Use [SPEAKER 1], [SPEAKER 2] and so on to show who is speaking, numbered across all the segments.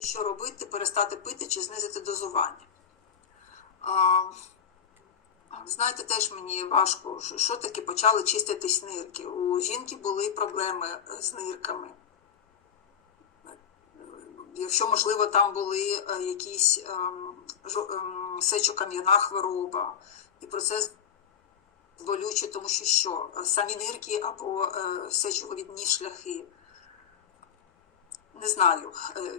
[SPEAKER 1] що робити, перестати пити чи знизити дозування. А, знаєте, теж мені важко, що- таке почали чиститись нирки. У жінки були проблеми е, з нирками. Якщо, можливо, там були е, якісь ем, ем, сечокам'яна хвороба, і процес болючий, тому що що? Самі нирки або е, сечовивідні шляхи. Не знаю,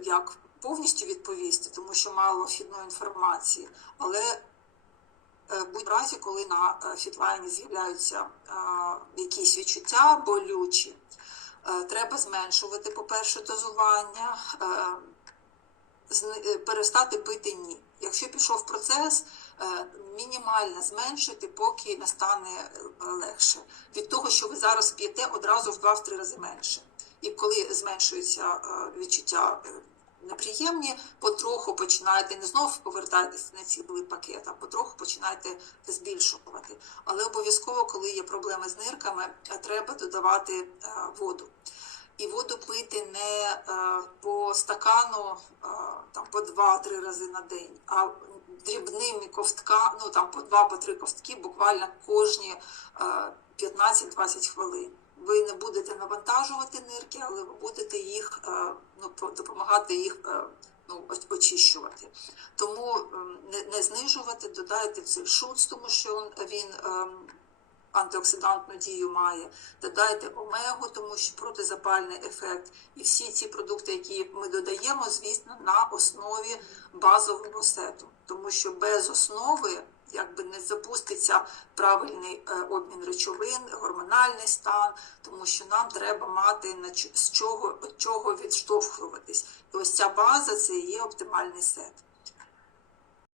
[SPEAKER 1] як повністю відповісти, тому що мало вхідної інформації, але е, будь-якому разі, коли на е, фітлайні з'являються е, якісь відчуття болючі, е, треба зменшувати, по-перше, дозування, е, е, перестати пити ні. Якщо пішов процес, е, мінімально зменшити, поки не стане е, легше. Від того, що ви зараз п'єте, одразу в 2-3 рази менше. І коли зменшуються е, відчуття е, неприємні, потроху починаєте не знов повертайтеся на цілий пакет, а потроху починаєте збільшувати. Але обов'язково, коли є проблеми з нирками, е, треба додавати е, воду. І воду пити не е, по стакану, там по 2-3 рази на день, а дрібними ковтками, ну там по 2-3 ковтки буквально кожні е, 15-20 хвилин. Ви не будете навантажувати нирки, але ви будете їх допомагати їх е, ну, очищувати. Тому ем, не, не знижувати, додайте в цей шуц, тому що він, ем, антиоксидантну дію має. Додайте омегу, тому що протизапальний ефект. І всі ці продукти, які ми додаємо, звісно, на основі базового сету. Тому що без основи якби не запуститься правильний е, обмін речовин, гормональний стан, тому що нам треба мати з чого, від чого відштовхуватись. І ось ця база це є оптимальний сет.